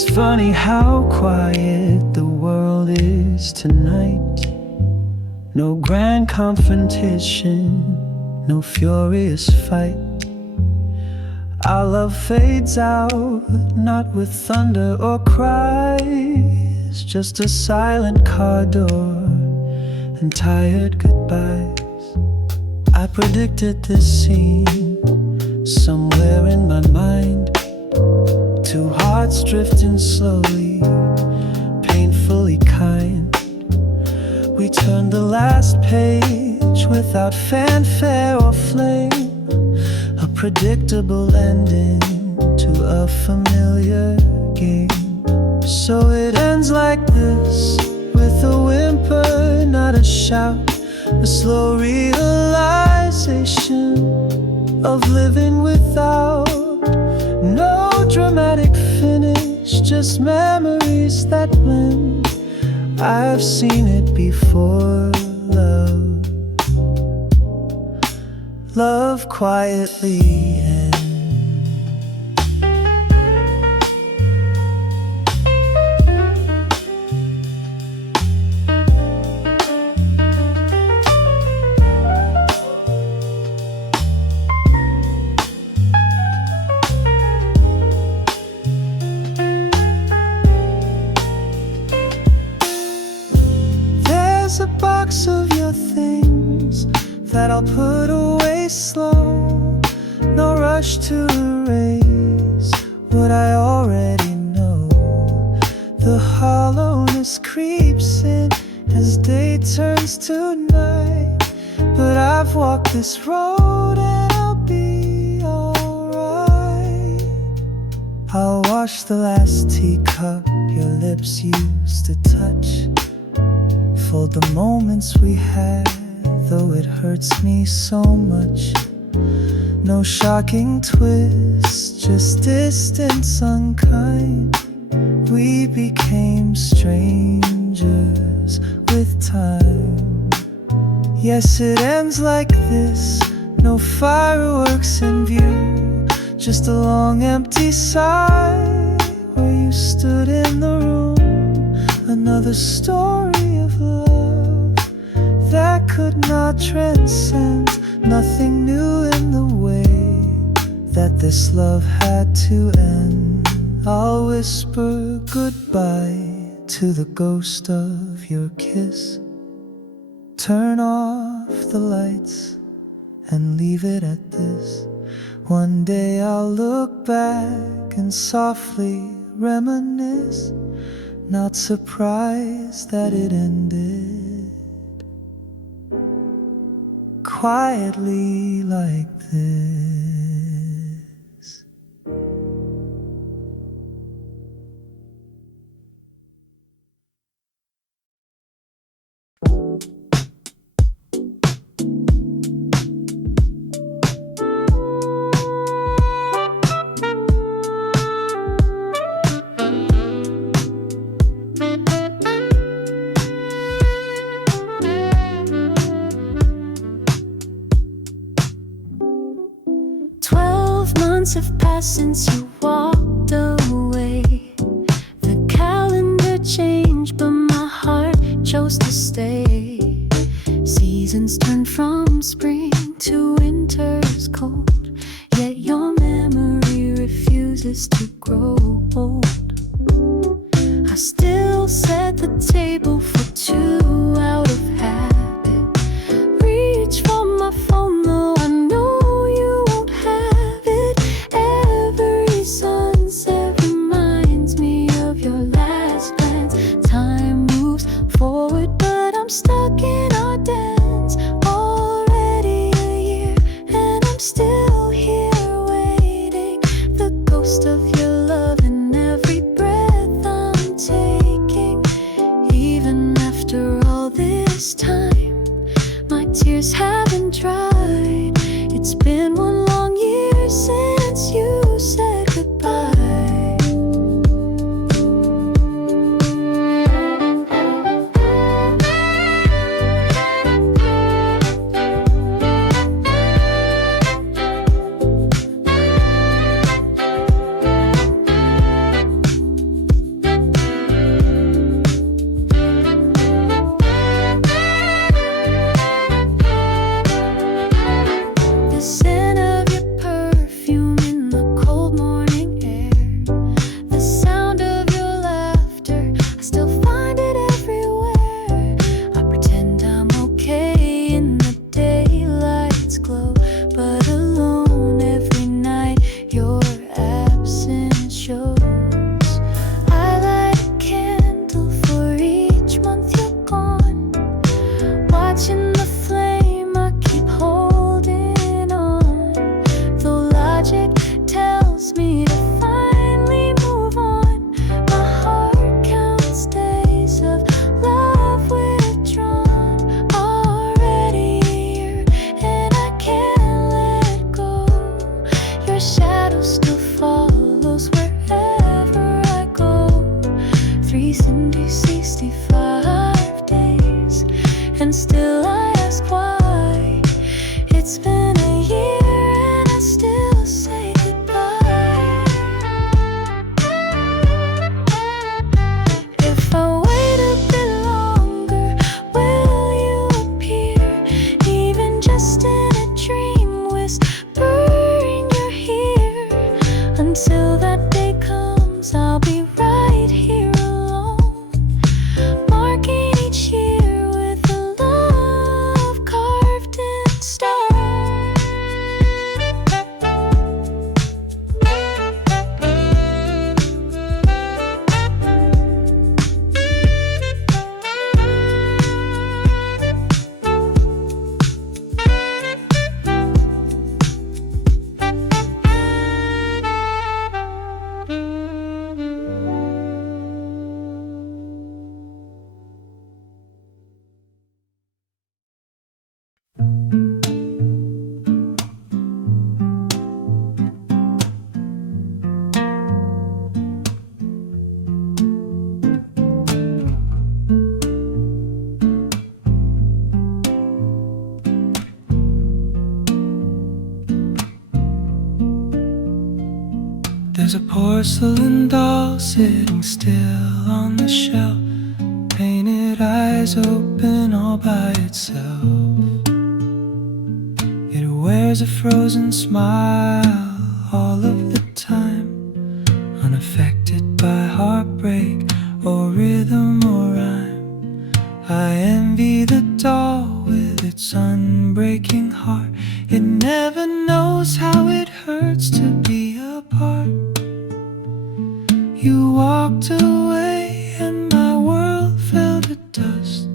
It's funny how quiet the world is tonight. No grand confrontation, no furious fight. Our love fades out, not with thunder or cries, just a silent car door and tired goodbyes. I predicted this scene somewhere in my mind. Two hearts drifting slowly, painfully kind. We turned the last page without fanfare or flame. A predictable ending to a familiar game. So it ends like this, with a whimper, not a shout. A slow realization of living without no dramatic finish, just memories that blend. I've seen it before, love quietly end. There's a box of your things that I'll put away slow. No rush to erase what I already know. The hollowness creeps in as day turns to night. But I've walked this road and I'll be alright. I'll wash the last teacup your lips used to touch. Fold the moments we had, though it hurts me so much. No shocking twist, just distance unkind. We became strangers with time. Yes, it ends like this, no fireworks in view. Just a long empty sigh where you stood in the room. Another story of love that could not transcend. Nothing new in the way that this love had to end. I'll whisper goodbye to the ghost of your kiss. Turn off the lights and leave it at this. One day I'll look back and softly reminisce, not surprised that it ended quietly like this. Have passed since you walked away. The calendar changed, but my heart chose to stay. Seasons turn from spring to winter's cold, yet your memory refuses to grow old. I still set the table for two out of habit. Reach for my phone, though I know you won't have it. Every sunset reminds me of your last glance. Time moves forward, but I'm stuck in our dance. Already a year, and I'm still here waiting. The ghost of your love in every breath I'm taking. Even after all this time, my tears haven't dried. It's been one long year since you said goodbye. There's a porcelain doll sitting still on the shelf, painted eyes open all by itself. It wears a frozen smile all of the time, unaffected by heartbreak or rhythm or rhyme. I envy the doll with its unbreaking heart. It never knows how it hurts to be apart. You walked away and my world fell to dust,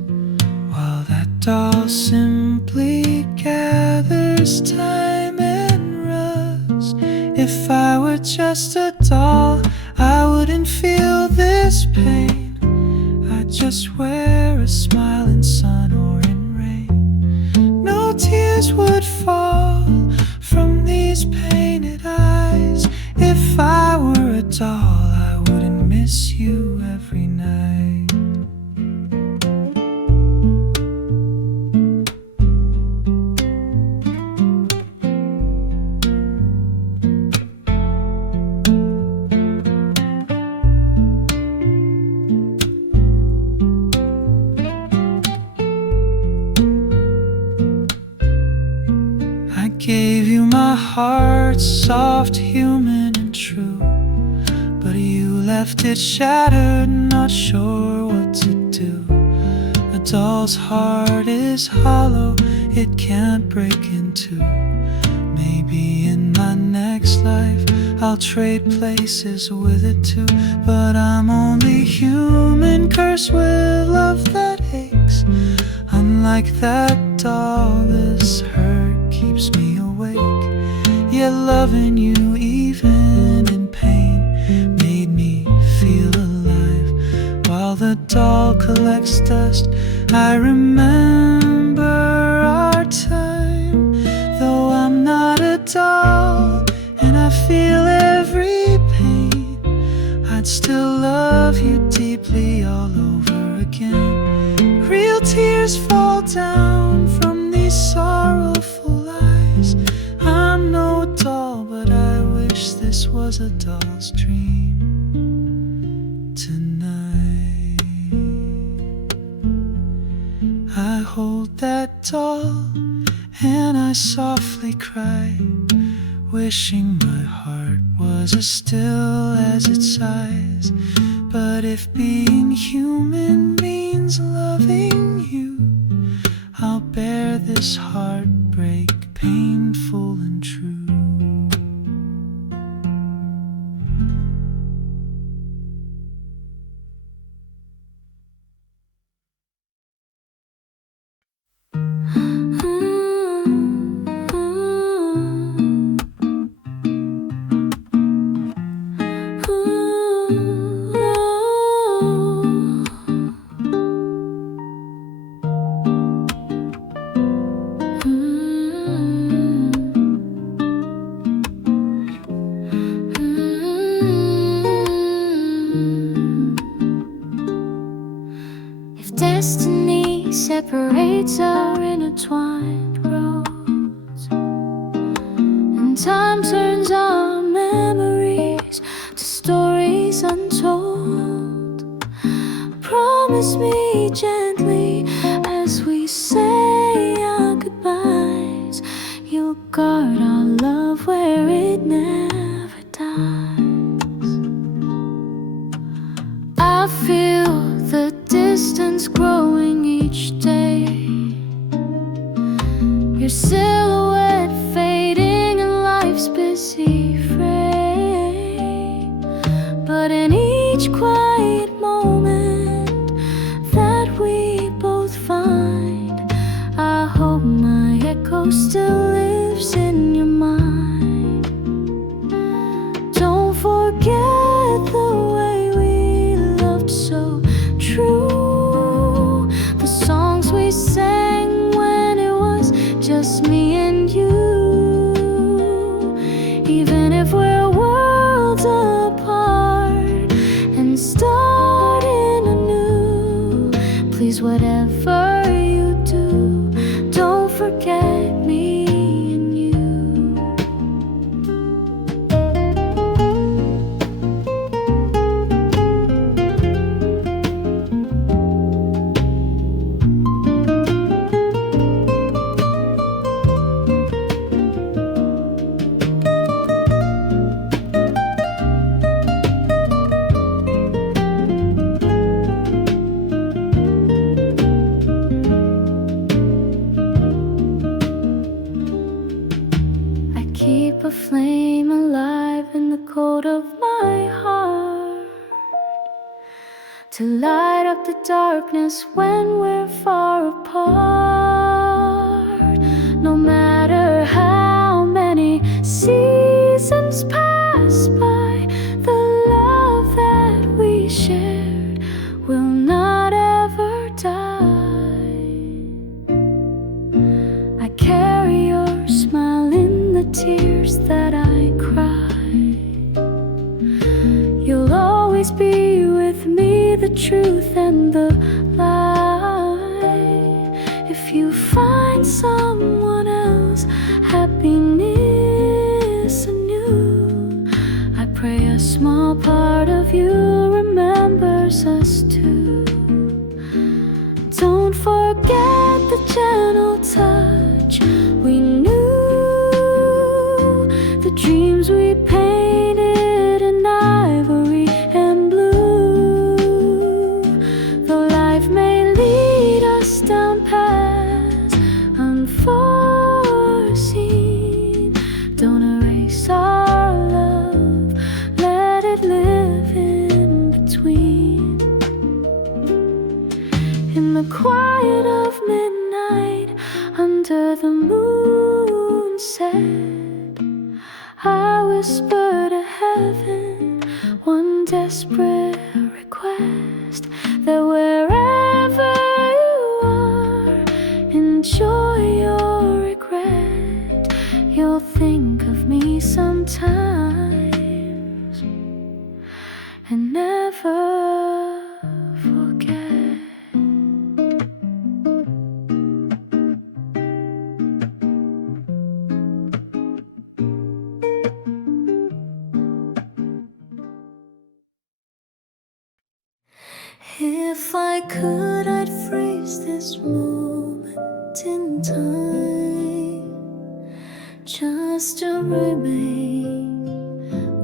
while that doll simply gathers time and rust. If I were just a doll, I wouldn't feel this pain. I'd just wear a smile in sun or in rain. No tears would fall from these painted eyes. If I were a doll, I wouldn't miss you every night. I gave you my heart, soft, human and true, but you left it shattered, not sure what to do. A doll's heart is hollow, it can't break in two. Maybe in my next life I'll trade places with it too, but I'm only human, cursed with love that aches. Unlike that doll, this hurt keeps me awake. Yet loving you even in pain made me feel alive. While the doll collects dust, I remember our time. Though I'm not a doll and I feel every pain, I'd still love you deeply all over again. Real tears fall down from these sorrowful eyes. I'm no doll, but I wish this was a doll's dream tonight. I hold that doll and I softly cry, wishing my heart was as still as its size. But if being human means loving you, I'll bear this heartbreak, painful and true. Destiny separates our intertwined roads, and time turns our memories to stories untold. Promise me gently as we say our goodbyes, you'll guard our love where it never dies. I feel the distance growing each day, your silhouette fading in life's busy fray. But in each quiet moment that we both find, I hope my echo still lives in your mind. Don't forget the way we loved so true, the songs we sang when it was just me and you. Even if we're worlds apart and starting anew, please, whatever you do, don't forget me and you. keep a flame alive in the cold of my heart, to light up the darkness when we're far apart. No matter how many seasons pass by, the love that we shared will not ever die. I carry your smile in the tears that I cry. You'll always be with me, the truth and the lie. If you find someone else, happiness anew, I pray a small part of you remembers us too. Don't forget the gentle touch we knew, the dreams we painted in ivory and blue. Though life may lead us down paths unforeseen, don't erase our love, let it live in between. In the quiet of midnight, under the moon set, I whisper to heaven one desperate request, that wherever you are, enjoy your regret. You'll think of me sometimes and never forget. If I could, I'd freeze this moment in time, just to remain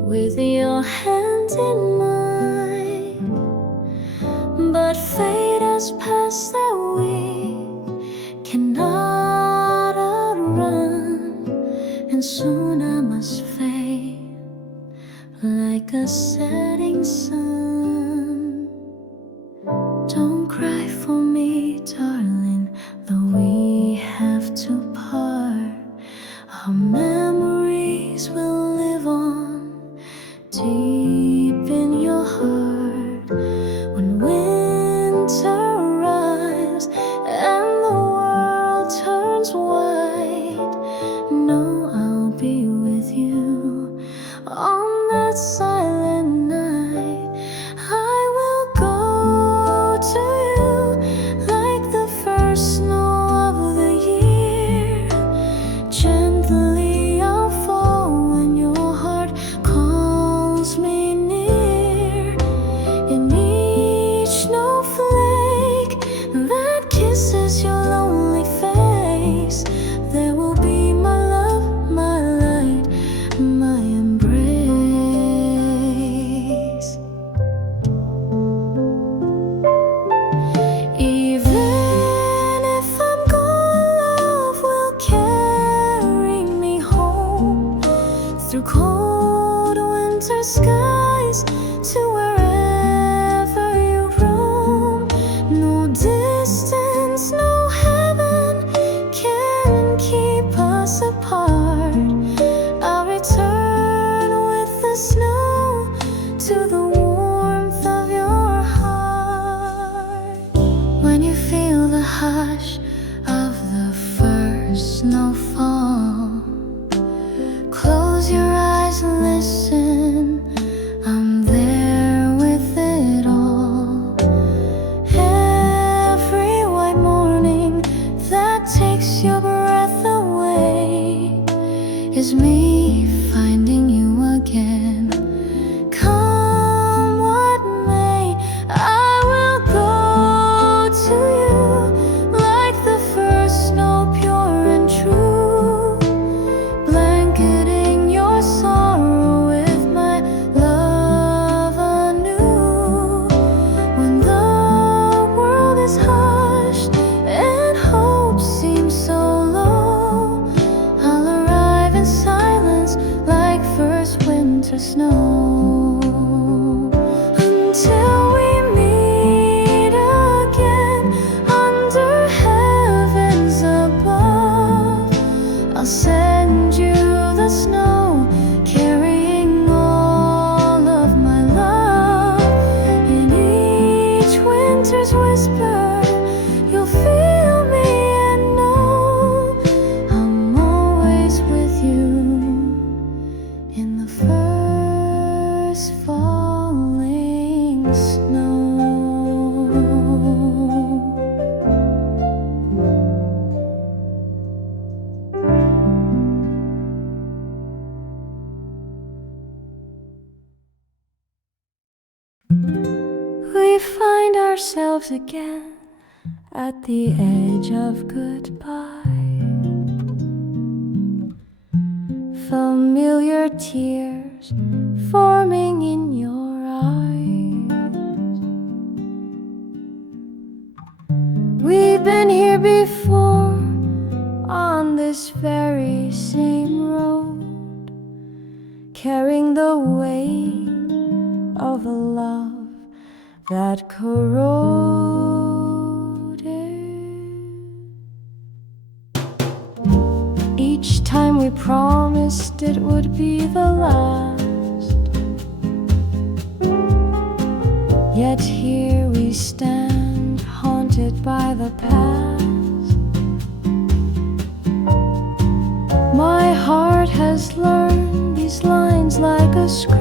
with your hand in mine. But fate has passed that we cannot outrun, and soon I must fade like a setting sun. Don't cry for me, darling, though we have to part. Our memories will live on deep in your heart. When winter arrives and the world turns white, know I'll be with you on that silent night. I will go to you like the first snow of the year. Gently I'll fall when your heart calls me near. In each snowflake that kisses your lonely face, there will be my love, my light, my embrace. Even if I'm gone, love will carry me home through cold winter skies to wherever you roam. No distance, no heaven can keep us apart. I'll return with the snow to the warmth of your heart. When you feel the hush of the first snowfall, close your eyes and listen. I'm there with it all. Every white morning that takes your breath away is me finding you again. Come what may, I will go to you like the first snow, pure and true, blanketing your sorrow with my love anew. When the world is hushed and hope seems so low, I'll arrive in silence I'll send you the snow, carrying all of my love. In each winter's whisper, you'll feel me and know I'm always with you in the first falling snow. We find ourselves again at the edge of goodbye. Familiar tears forming in your eyes. We've been here before on this very same road, carrying the weight of a love that corroded. Each time we promised it would be the last, yet here we stand, haunted by the past. My heart has learned these lines like a script.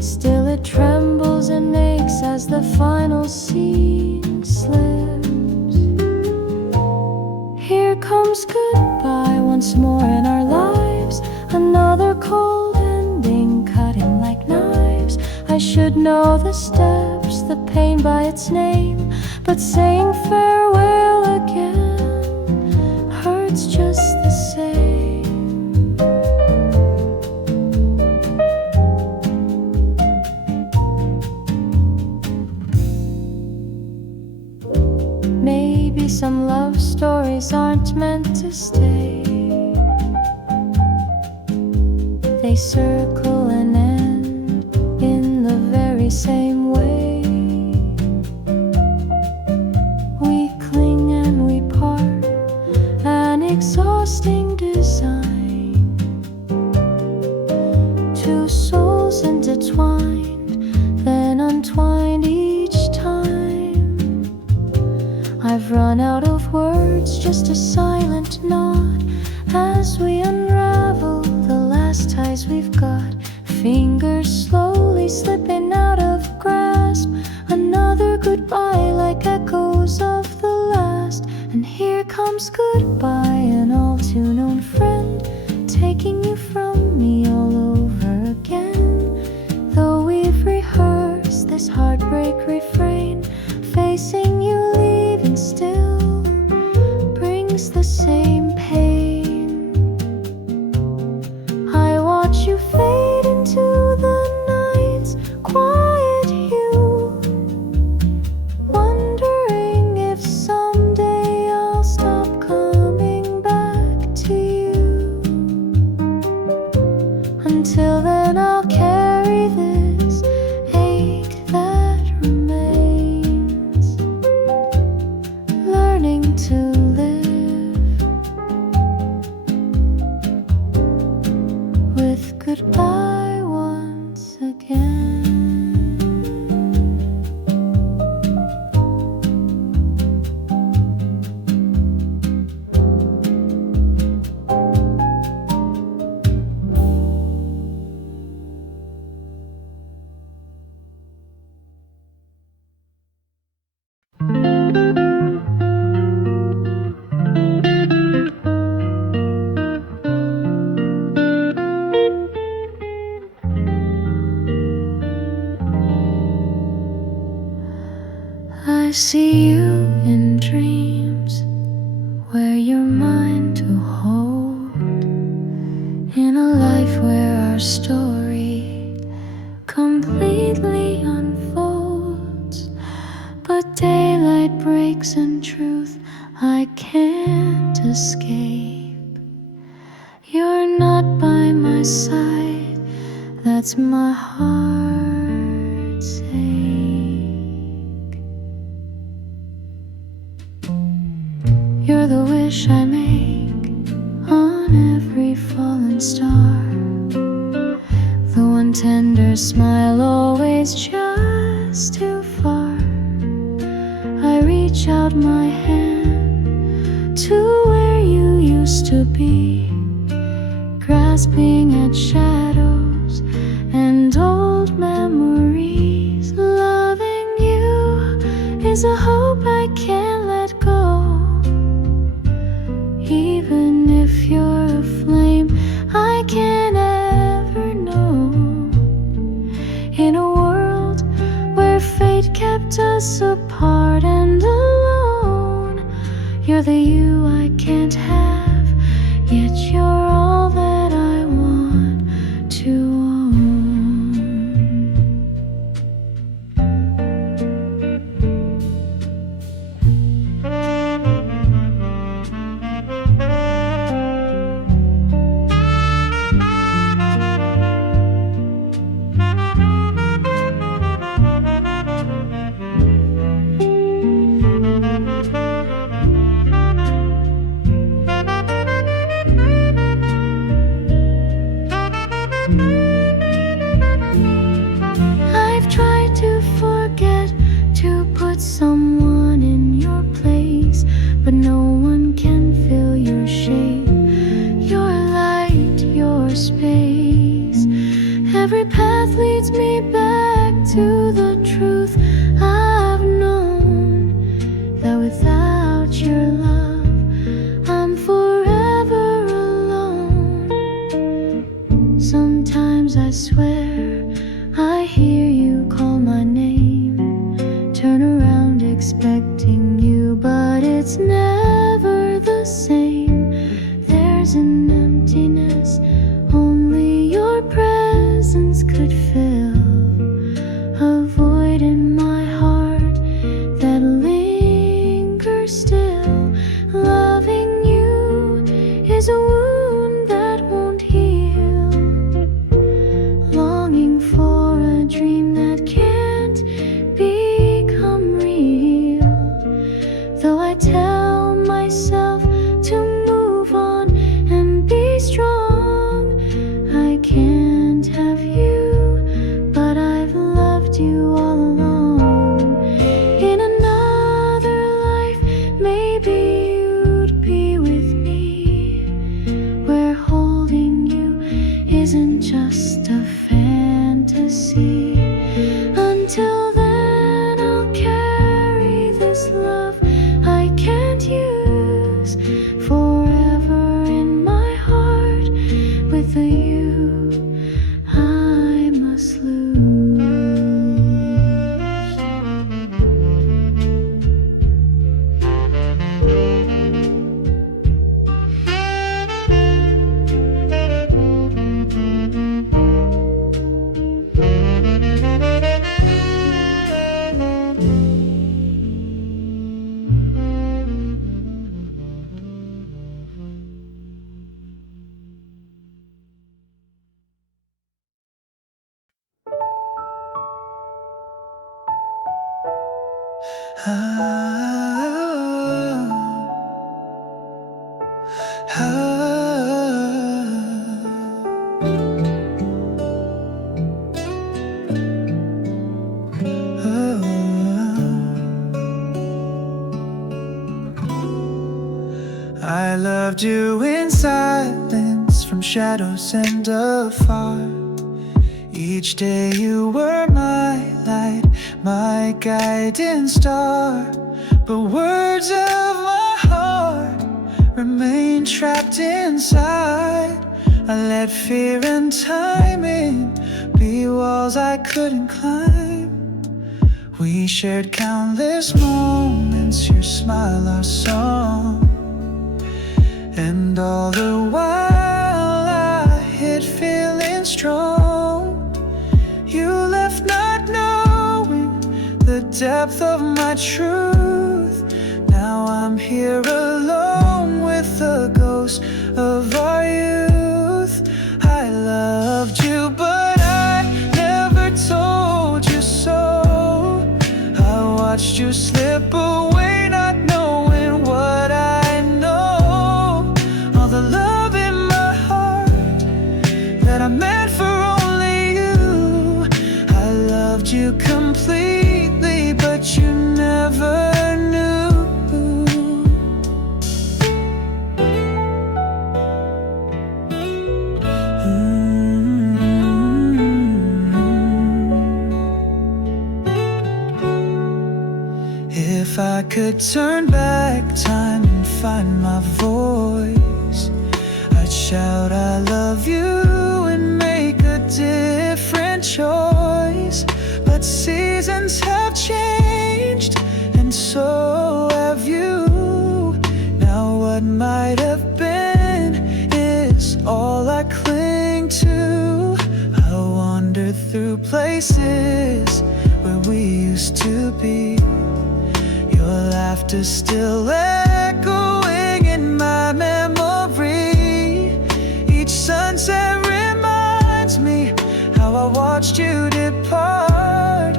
Still it trembles and makes as the final scene slips. Here comes goodbye once more in our lives. Another cold ending cutting like knives. I should know the steps, the pain by its name, but saying farewell again hurts just the same. Maybe some love stories aren't meant to stay. They circle and end in the very same way. We cling and we part, an exhausting design. Two souls intertwined, then untwined each time. I've run out of words, just a silent nod as we unravel the last ties we've got. Fingers slowly slipping out of grasp. Another goodbye like echoes of the last. And here comes goodbye, an all too known friend, taking you from me all over again. Though we've rehearsed this heartbreak refrain, facing you leaving still brings the same pain. I watch you fade into the night's quiet hue, wondering if someday I'll stop coming back to you. Until then I'll carry this ache that remains, learning to live with goodbye once again. I see you in dreams where you're mine to hold, in a life where our story completely unfolds. But daylight breaks and truth I can't escape. You're not by my side, that's my heart's ache. You're the wish I make on every fallen star, the one tender smile always just too far. I reach out my hand to where you used to be, grasping at shadows and old memories. Loving you is a hope I can't let go. Even if you're a flame I can't ever know. In a world where fate kept us apart and alone, you're the you I can't have, yet you're all that I want to own. I've tried to forget to put someone in your place, but no one can fill your shape, your light, your space. Every path leads me back to the truth I've known, that without your love I'm forever alone. Sometimes I swear I hear you call my name, turn around expecting you, but it's never the same. There's an emptiness only your presence could fill, a void in my heart that lingers still. Loving you is a wound that won't heal, longing for a dream that can't become real. Though I tell myself to move on and be strong, I can't have you, but I've loved you all along. In another life, maybe you'd be with me, where holding you isn't just a fantasy. Until then, I'll carry this love I can't use, forever in my heart, with the you I must lose. I loved you in silence, from shadows and afar. Each day you were my light, my guiding star. But words of my heart remain trapped inside. I let fear and timing be walls I couldn't climb. We shared countless moments, your smile our song. And all the while I hid feeling strong. You left not knowing the depth of my truth. Now I'm here alone with the ghost of our youth. I loved you, but I never told you so. I watched you slip away, not knowing what I know. could turn back time and find my voice, I'd shout I love you and make a different choice. But seasons have changed and so have you. Now what might have been is all I cling to. I wander through places where we used to be, your laughter still echoing in my memory. Each sunset reminds me how I watched you depart,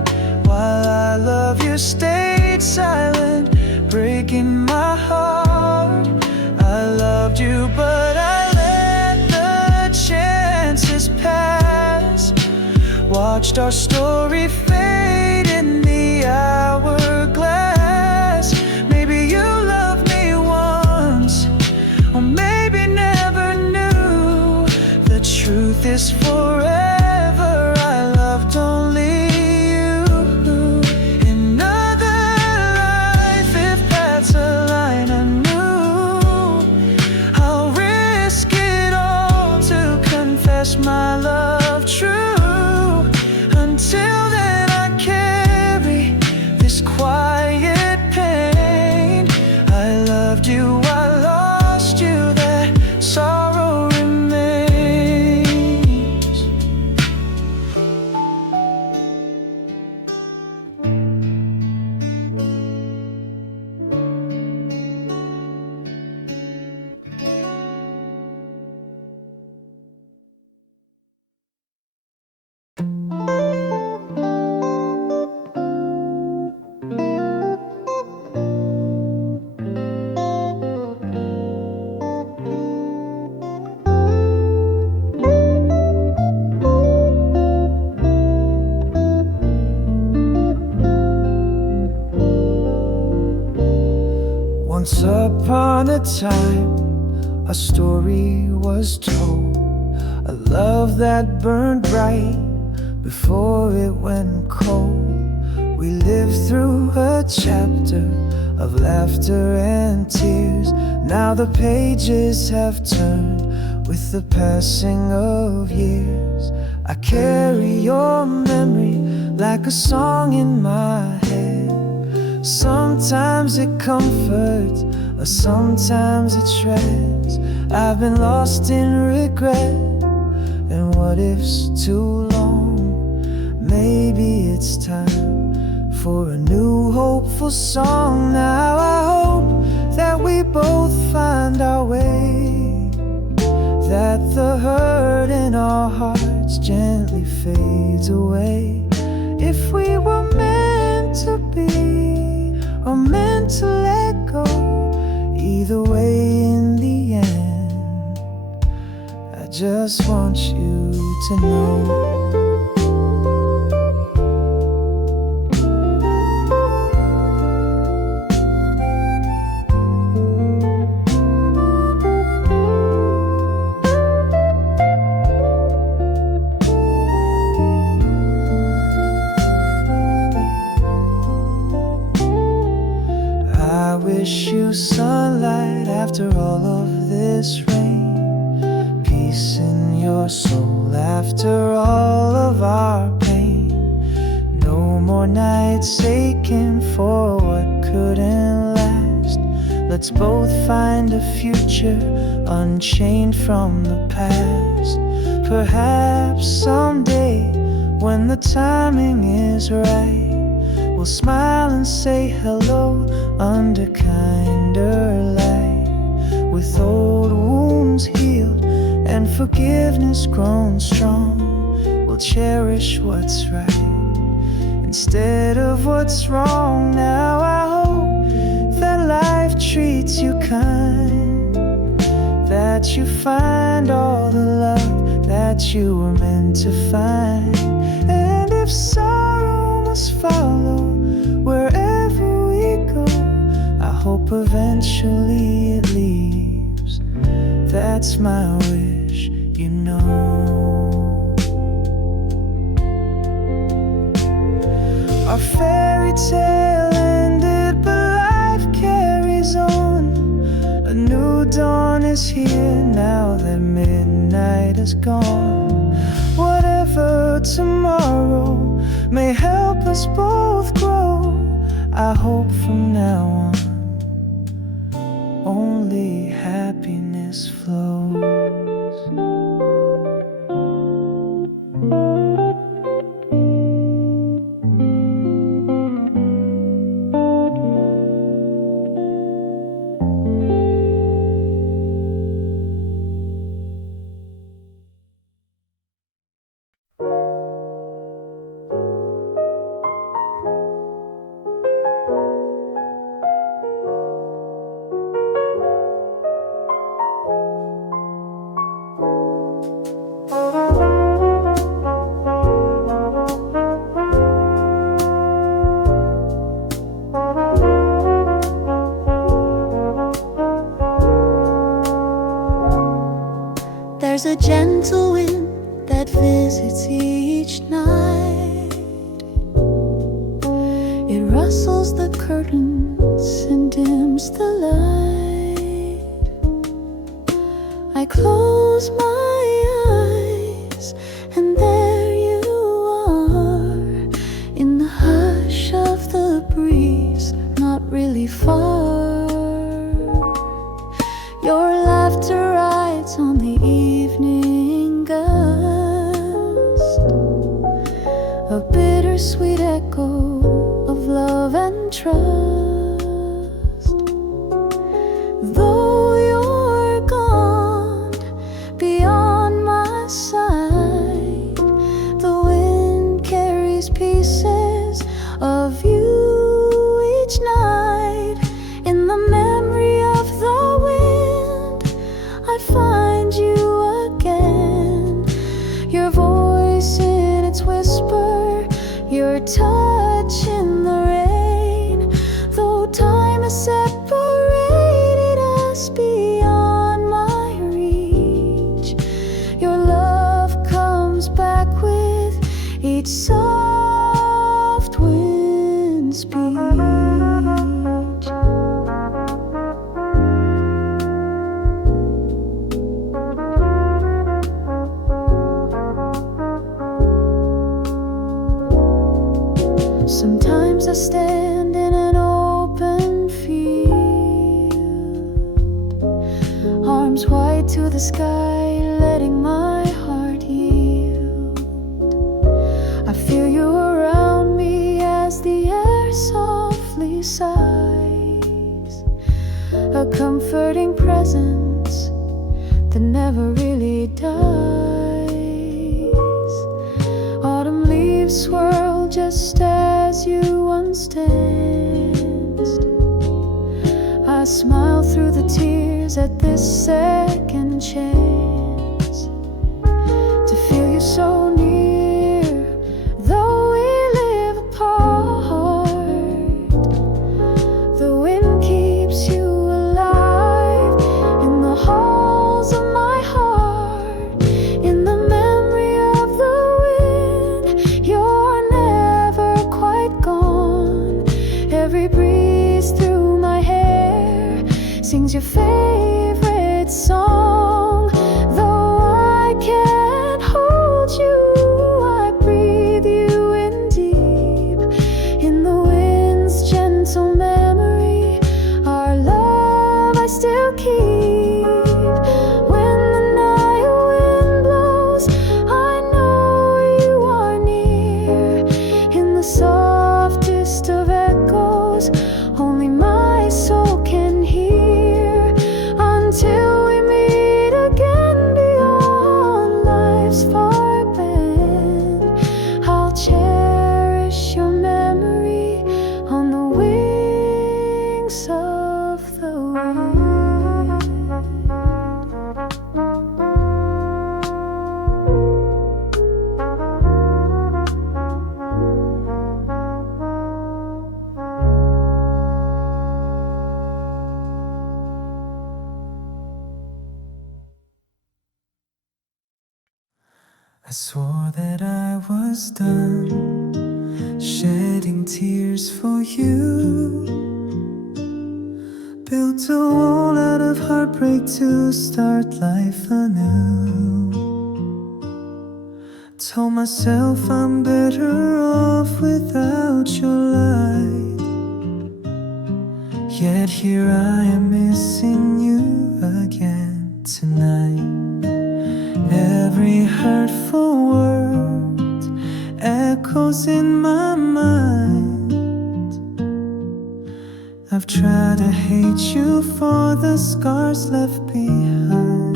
while I love you stayed silent, breaking my heart. I loved you but I let the chances pass, watched our story fade in the hourglass. Maybe you loved me once, or maybe never knew. The truth is forever I loved only you. Another life, if that's a line I knew, I'll risk it all to confess my love true. Until then I carry this quiet pain. I loved you, I lost you, that sorrow remains. Once upon a time, a story was told, a love that burned bright before it went cold. We lived through a chapter of laughter and tears. Now the pages have turned with the passing of years. I carry your memory like a song in my head. Sometimes it comforts, or sometimes it shreds. I've been lost in regret and what if's too long. Maybe it's time for a new hopeful song. Now I hope that we both find our way, that the hurt in our hearts gently fades away. If we were meant to be or meant to let go, either way in the end, I just want you to know. Wish you sunlight after all of this rain, peace in your soul after all of our pain. No more nights aching for what couldn't last. Let's both find a future unchained from the past. Perhaps someday when the timing is right, we'll smile and say hello under kinder light. With old wounds healed and forgiveness grown strong, we'll cherish what's right instead of what's wrong. Now I hope that life treats you kind, that you find all the love that you were meant to find. And if sorrow must follow wherever we go, I hope eventually it leaves. That's my wish, you know. Our fairy tale ended, but is here now that midnight is gone. Whatever tomorrow may help us both grow. I hope from now on only happiness flows. There's a gentle wind that visits each night. It rustles the curtains and dims the light. I close my eyes and there you are, in the hush of the breeze, not really far. Your laughter rides on the evening gust, a bittersweet echo of love and trust. Though you're gone beyond my sight, the wind carries pieces of you each night. In the memory of the wind, I find you again. Your voice in its whisper, your touch in the rain. Though time has separated us beyond my reach, your love comes back with each soft wind speech. Sometimes I stand in an open field, arms wide to the sky, letting my heart yield. I feel you around me as the air softly sighs, a comforting presence that never really dies. Autumn leaves swirl just as you once danced. I smile through the tears at this second chance to feel you so near, though we live apart. The wind keeps you alive in the halls of my heart. In the memory of the wind, you're never quite gone. Every breeze through my hair sings your favorite song. Though I can't hold you, I breathe you in deep. In the wind's gentle memory, our love I still keep. When the night wind blows, I know you are near. In the softest of echoes, only my soul can hear. Until we meet again beyond life's far bend, I'll cherish your memory on the wings of the wind. I swore that I was done shedding tears for you, Built a wall out of heartbreak to start life anew. Told myself I'm better off without your light. Yet here I am missing you again tonight. Every hurtful word echoes in my mind. I've tried to hate you for the scars left behind,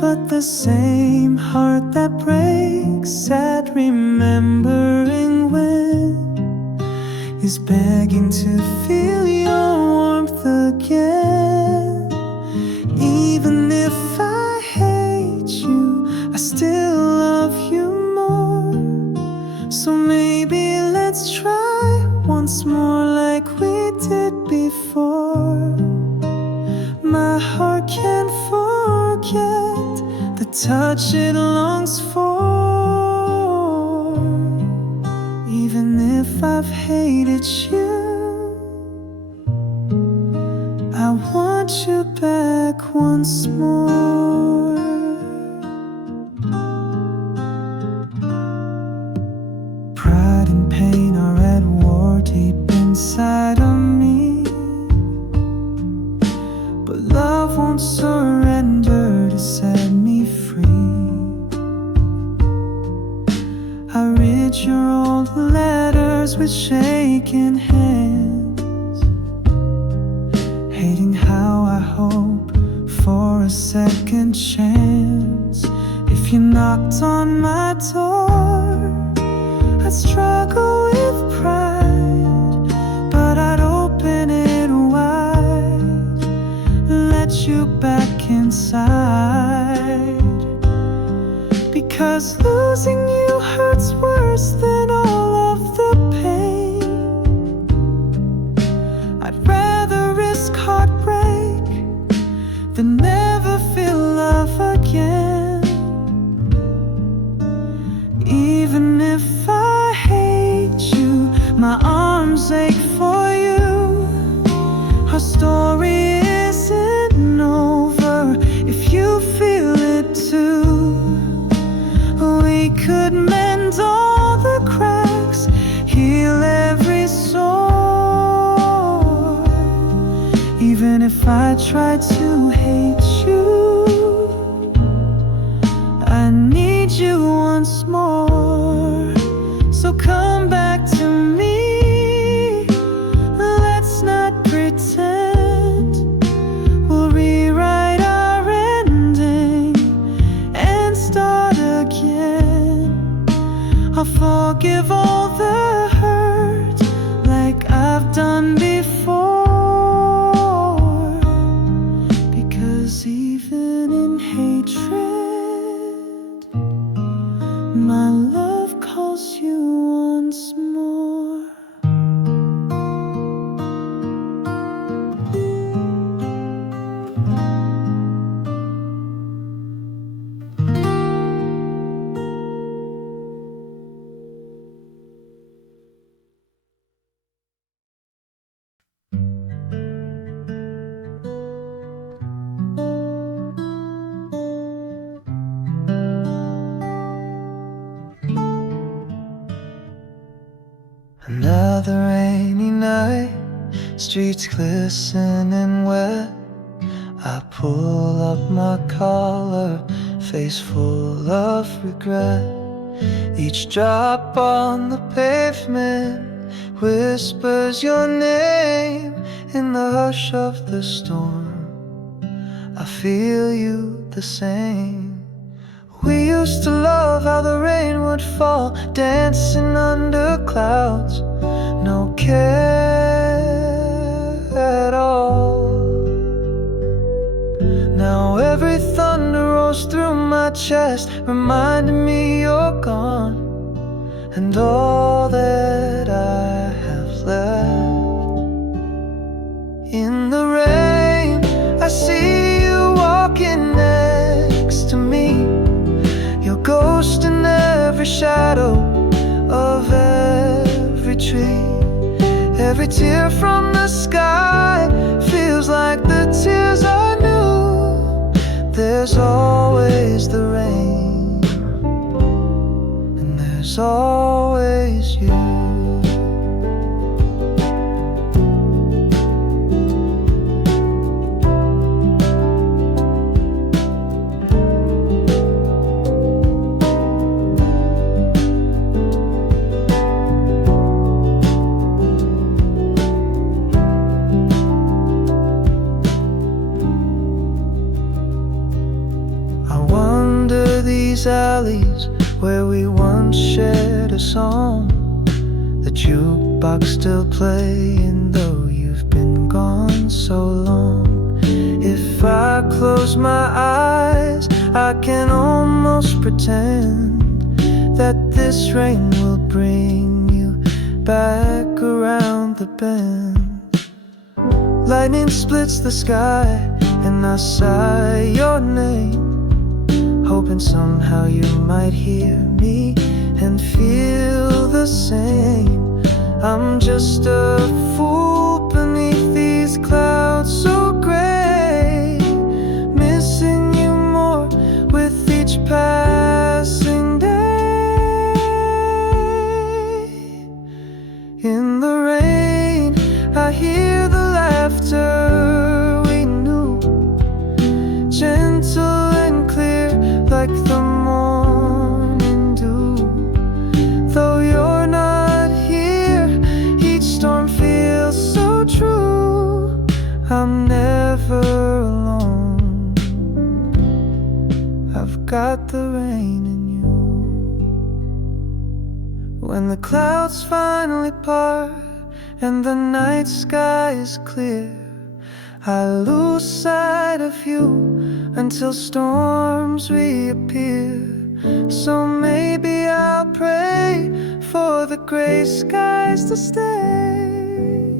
but the same heart that breaks at remembering when is begging to feel your warmth again. Even if I hate you, I still love you more. So maybe let's try once more like we did before. My heart can't forget the touch it longs for. Even if I've hated you, I want you back once more. Pride and pain are at war deep inside of me, but love won't surrender to set me free. I read your old letters with shaking hands, hating how I hope for a second chance. If you knocked on my door, I'd struggle with pride, but I'd open it wide, let you back inside. Because losing you hurts worse than all of the pain. I'd rather risk heartbreak than never feel love again. Even if I hate you, my arms ache for you. Our story isn't over if you feel it too. We could mend all the cracks, heal every sore. Even if I tried to hate you, I need you once more. So come back to me, let's not pretend. We'll rewrite our ending and start again. I'll forgive all the hurt like I've done before. Because even in hatred, my love calls you once more. Another rainy night, streets glistening wet. I pull up my collar, face full of regret. Each drop on the pavement whispers your name in the hush of the storm. I feel you the same. We used to love how the rain would fall, dancing under clouds, no care at all. Now every thunder rolls through my chest, reminding me you're gone, and all that I have left. In the rain, I see you walking next to me, your ghost in every shadow of every tree. Every tear from the sky feels like the tears I knew. There's always the rain, and there's always you. Alleys where we once shared a song, the jukebox still playing though you've been gone so long. If I close my eyes, I can almost pretend that this rain will bring you back around the bend. Lightning splits the sky and I sigh your name, hoping somehow you might hear me and feel the same. I'm just a fool beneath these clouds so gray, missing you more with each passing day. In the rain, I hear the laughter we knew, gentle and clear like the morning dew. Though you're not here, each storm feels so true. I'm never alone, I've got the rain in you. When the clouds finally part and the night sky is clear, I lose sight of you until storms reappear. So maybe I'll pray for the gray skies to stay,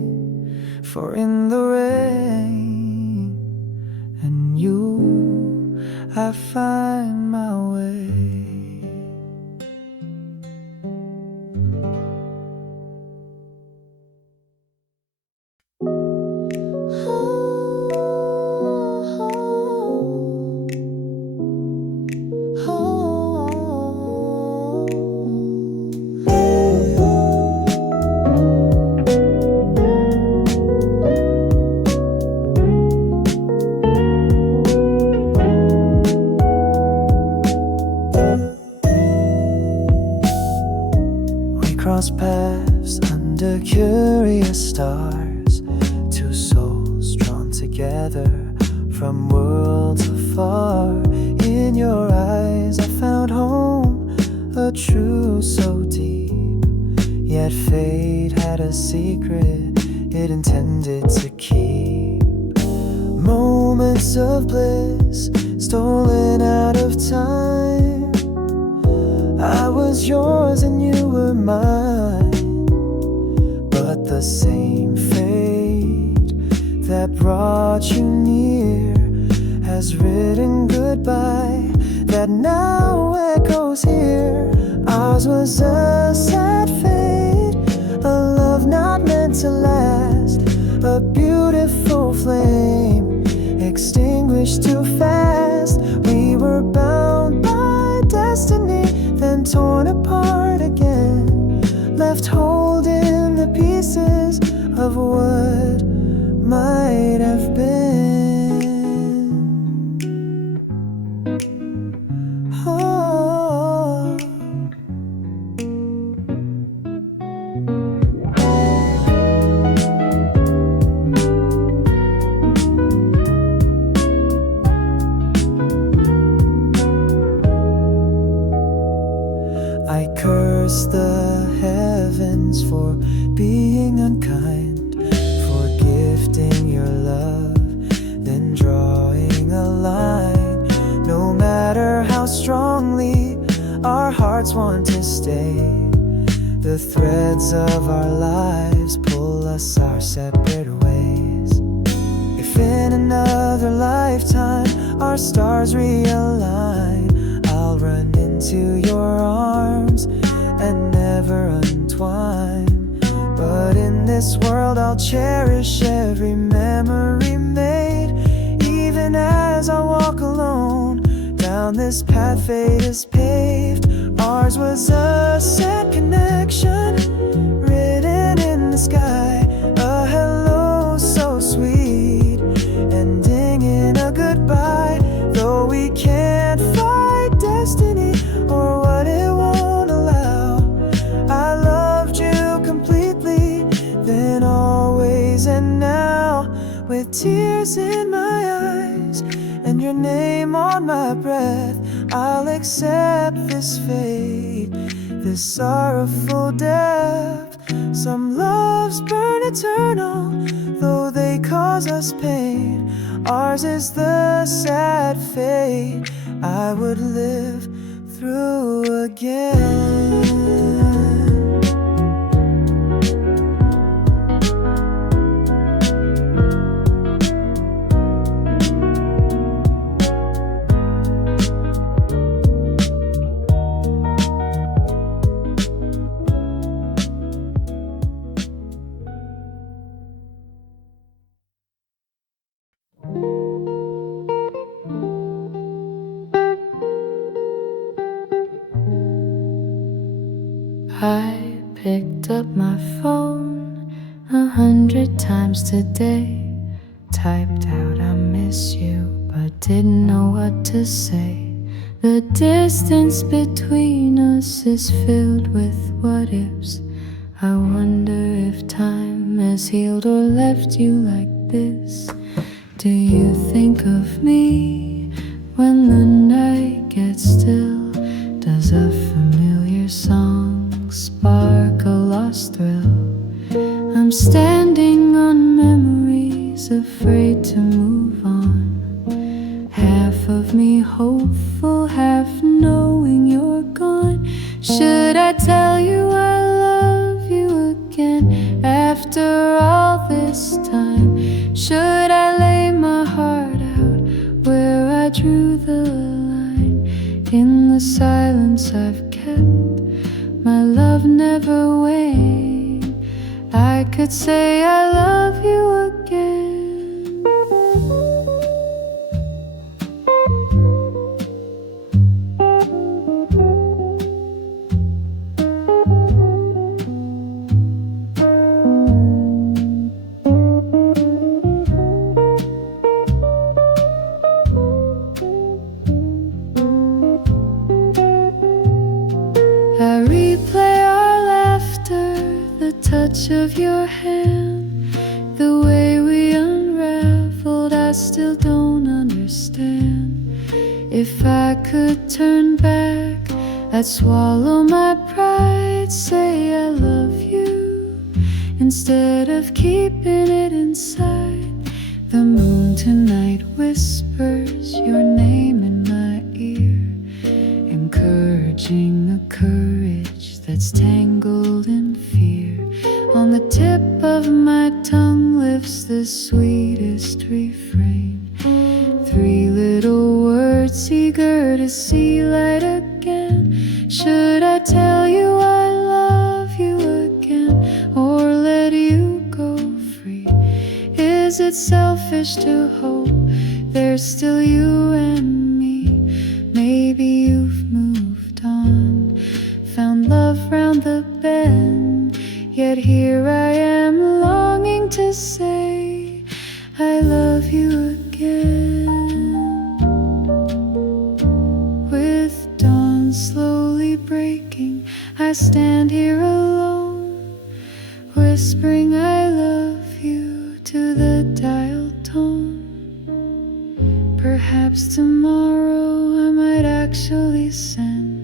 for in the rain and you I find my way. Cross paths under curious stars, two souls drawn together from worlds afar. In your eyes I found home, a truth so deep, yet fate had a secret it intended to keep. Moments of bliss stolen out of time, I was yours and you were mine, but the same fate that brought you near has written goodbye that now echoes here. Ours was a sad fate, a love not meant to last, a beautiful flame extinguished too fast. We were bound by destiny, then torn apart again, left holding the pieces of what might have been. Oh. I curse the heavens for being unkind, for gifting your love, then drawing a line. No matter how strongly our hearts want to stay, the threads of our lives pull us our separate ways. If in another lifetime our stars realign, I'll run into your arms and never untwine. But in this this world I'll cherish every memory made. Even as I walk alone down this path fate has paved. Ours was a sad connection written in the sky. A hello so sweet, ending in a goodbye. Though we can't fight destiny or what it won't allow, I loved you completely, then always and now. With tears in my eyes and your name on my breath, I'll accept this fate, this sorrowful death. Some loves burn eternal, though they cause us pain. Ours is the sad fate I would live through again. I picked up my phone 100 times today, typed out I miss you, but didn't know what to say. The distance between us is filled with what ifs. I wonder if time has healed or left you like this. Do you think of me when the night gets still? Does a familiar song spark a lost thrill? I'm standing on memories, afraid to move on. Half of me hopeful, half knowing you're gone. Should I tell you I love you again after all this time? Should I lay my heart out where I drew the line? In the silence I've kept, my love never waned. I could say I love you again. I replay our laughter, the touch of your hand, the way we unraveled. I still don't understand. If I could turn back, I'd swallow my pride, say I love you instead of keeping it inside. The moon tonight whispers your name in my ear, encouraging a courage that's tangled in fear. On the tip of my tongue lives the sweetest refrain, 3 little words eager to see light again. Should I tell you I love you again or let you go free? Is it selfish to hope there's still you and me? Maybe you've moved on, found love round the bend, yet here I am longing to say I love you again. With dawn slowly breaking, I stand here alone, whispering I love you to the dial tone. Perhaps tomorrow I might actually send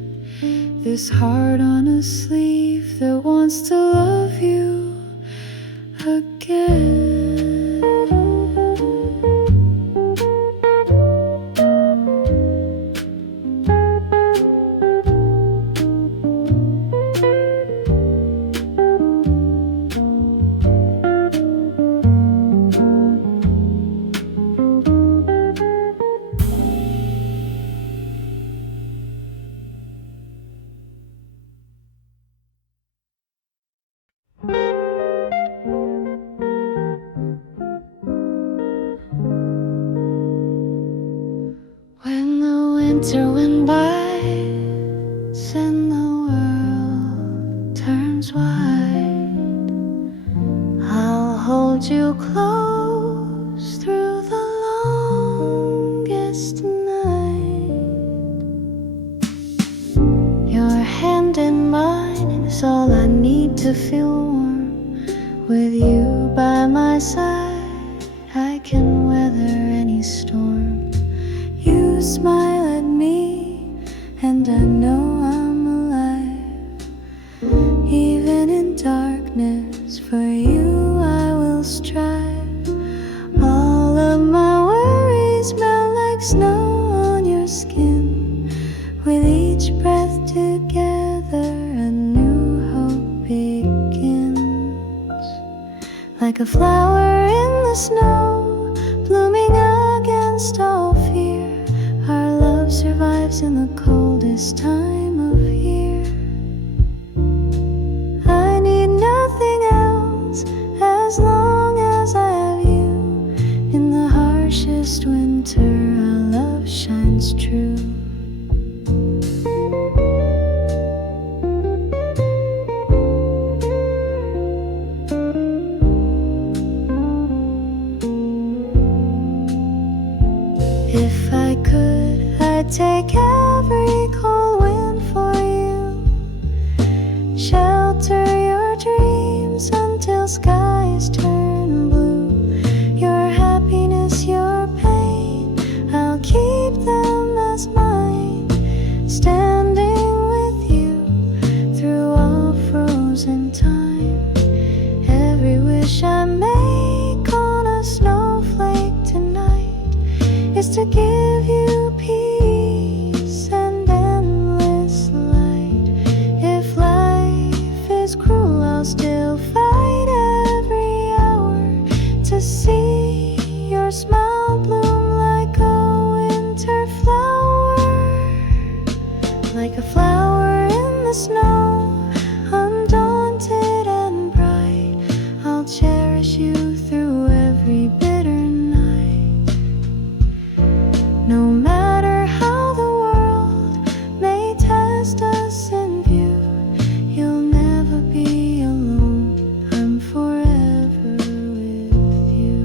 this heart on a sleeve that wants to love you again. winter went by and the world turns white. I'll hold you close through the longest night. Your hand in mine is all I need to feel warm. With you by my side, I can weather any storm. You smile at me, and I know I'm alive. Even in darkness, for you I will strive. All of my worries melt like snow on your skin. With each breath together, a new hope begins. Like a flower in the snow, blooming against all fear. Our love survives in the coldest time of year. I need nothing else as long as I have you. In the harshest winter, our love shines true. If I could, I'd take every cold wind for you. Shelter your dreams until skies turn blue. Your happiness, your pain, I'll keep them as mine. Standing with you through all frozen time. Every wish I make on a snowflake tonight is to give you peace and endless light. If life is cruel, I'll still fight every hour to see your smile bloom like a winter flower. Like a flower in the snow, undaunted and bright, I'll cherish you through every bitter night. No matter how the world may test us in view, you'll never be alone. I'm forever with you.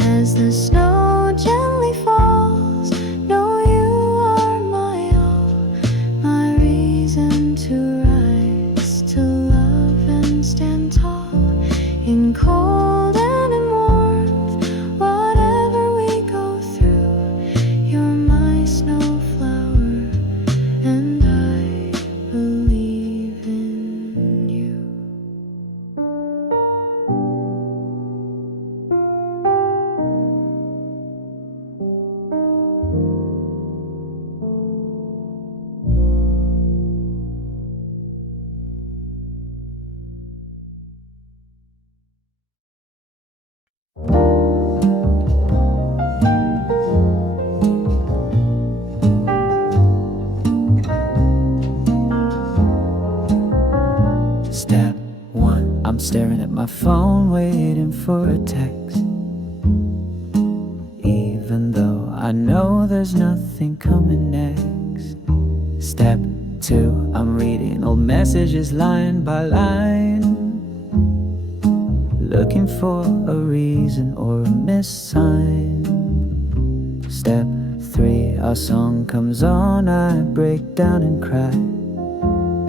As the snow gently falls, know you are my all, my reason to rise, to love and stand tall. In cold and in warmth, whatever we go through, you're my snowflower, and I believe in you. Step one, I'm staring at my phone waiting for a text. Even though I know there's nothing coming next. Step two, I'm reading old messages line by line, looking for a reason or a missed sign. Step three, our song comes on, I break down and cry,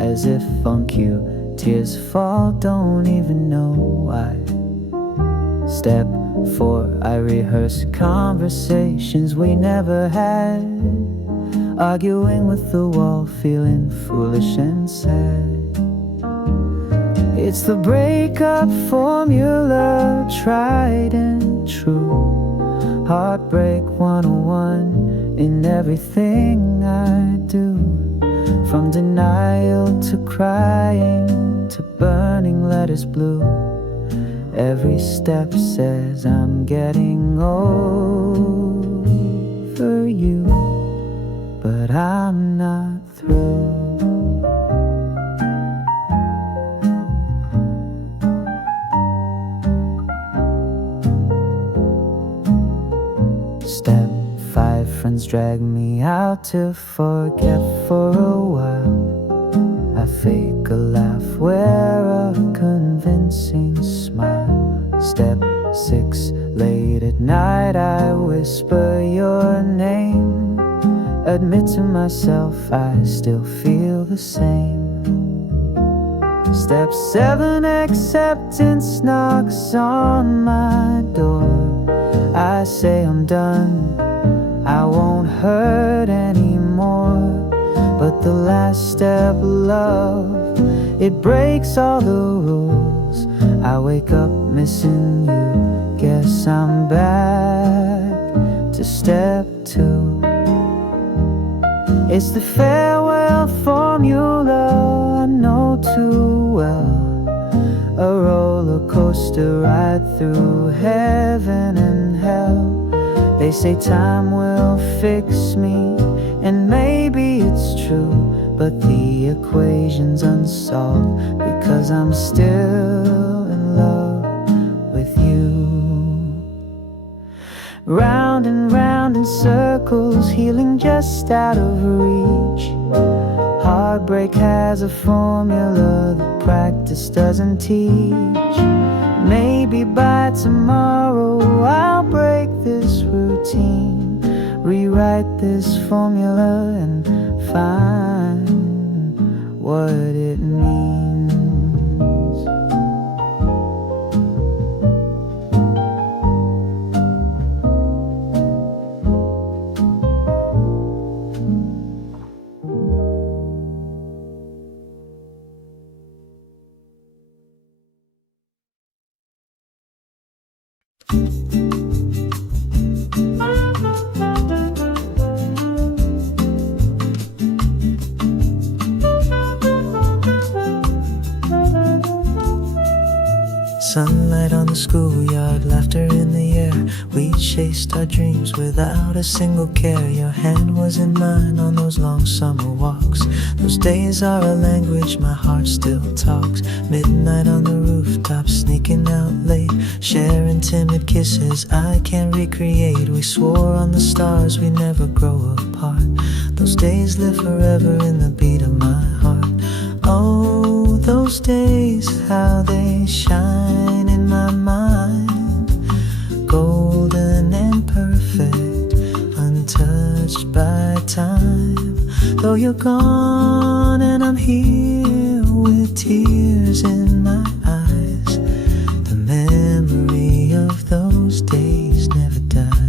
as if on cue. Tears fall, don't even know why. Step four, I rehearse conversations we never had, arguing with the wall, feeling foolish and sad. It's the breakup formula, tried and true. Heartbreak 101 in everything I do. From denial to crying to burning letters blue. Every step says I'm getting over you, but I'm not through. Step 5, my friends drag me out to forget for a while. I fake a laugh, wear a convincing smile. Step 6, late at night I whisper your name. Admit to myself I still feel the same. Step 7, acceptance knocks on my door. I say I'm done, I won't hurt anymore. But the last step, love, it breaks all the rules. I wake up missing you, guess I'm back to step 2. It's the farewell formula I know too well. A roller coaster ride through heaven and hell. They say time will fix me, and maybe it's true, but the equation's unsolved because I'm still in love with you. Round and round in circles, healing just out of reach. Heartbreak has a formula that practice doesn't teach. Maybe by tomorrow I'll break this routine, rewrite this formula and find what it means. Sunlight on the schoolyard, laughter in the air. We chased our dreams without a single care. Your hand was in mine on those long summer walks. Those days are a language my heart still talks. Midnight on the rooftop, sneaking out late, sharing timid kisses I can't recreate. We swore on the stars we'd never grow apart. Those days live forever in the beat of my heart. Oh, those days, how they shine in my mind. Golden and perfect, untouched by time. Though you're gone and I'm here with tears in my eyes, the memory of those days never dies.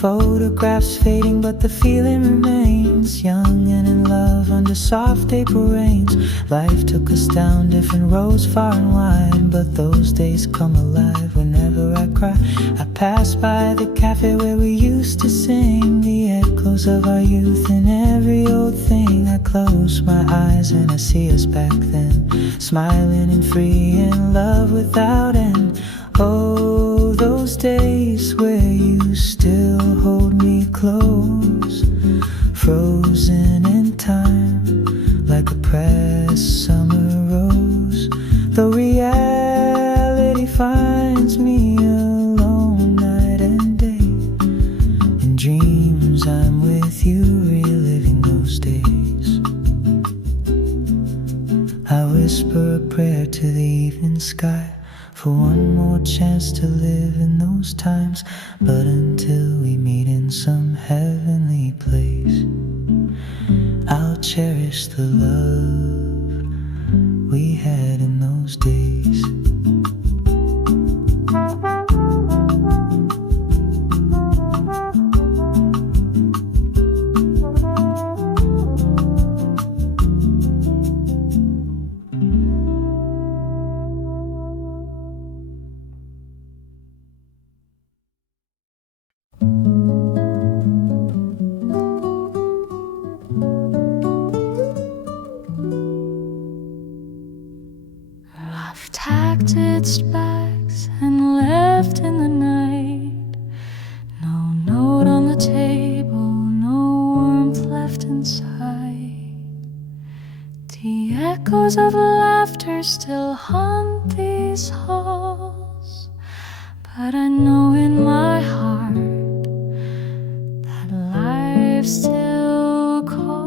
Photographs fading, but the feeling remains. Young and in love under soft April rains. Life took us down different roads far and wide, but those days come alive whenever I cry. I pass by the cafe where we used to sing, the echoes of our youth in every old thing. I close my eyes and I see us back then, smiling and free in love without end. Oh, those days where you still hold me close, frozen in time like a pressed summer rose. Though reality finds me alone night and day, in dreams I'm with you reliving those days. I whisper a prayer to the evening sky for one more chance to live in those times. But until we meet in some heavenly place, I'll cherish the love we had in those days. switched backs and left in the night. No note on the table, no warmth left inside. The echoes of laughter still haunt these halls, but I know in my heart that life still calls.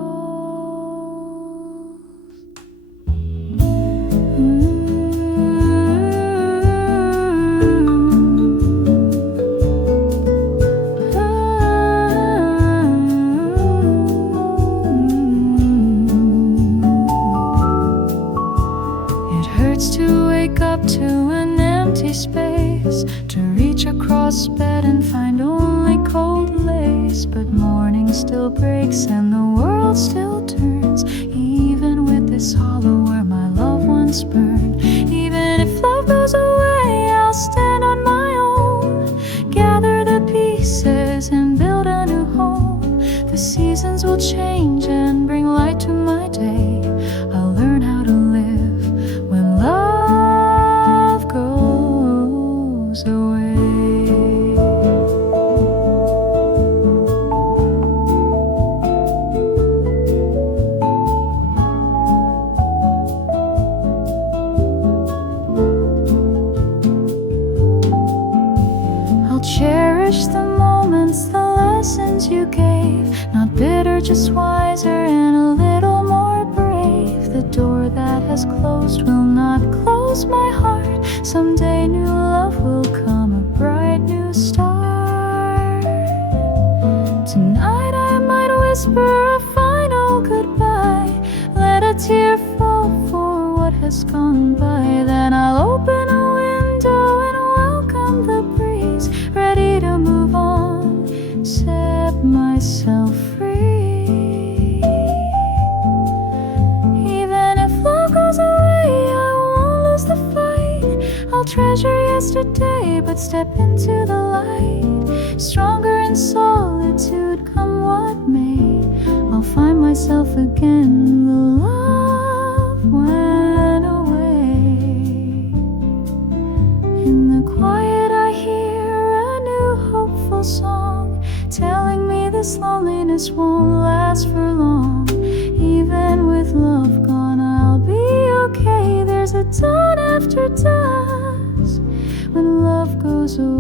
It hurts to wake up to an empty space, to reach across bed and find only cold lace. But morning still breaks and the world still turns, even with this hollow where my loved ones burned. Even if love goes away, I'll stand on my own, gather the pieces and build a new home. The seasons will change and bring light to my day. I'll learn how to live when love goes away. I'll cherish the moments, the lessons you gave, not bitter, just wiser and a little more brave. The door that has closed will not close my heart. Someday new love will come, a bright new start. Tonight I might whisper a final goodbye, let a tear fall for what has gone by. Then I'll open a window and welcome the breeze, ready to move on, set myself free. Even if love goes away, I won't lose the fight. I'll treasure yesterday but step into the light, stronger in solitude, come what may. I'll find myself again, the love went away. In the quiet I hear a new hopeful song, telling me this loneliness won't last for long. Even with love gone, I'll be okay. There's a dawn after dusk when love goes away.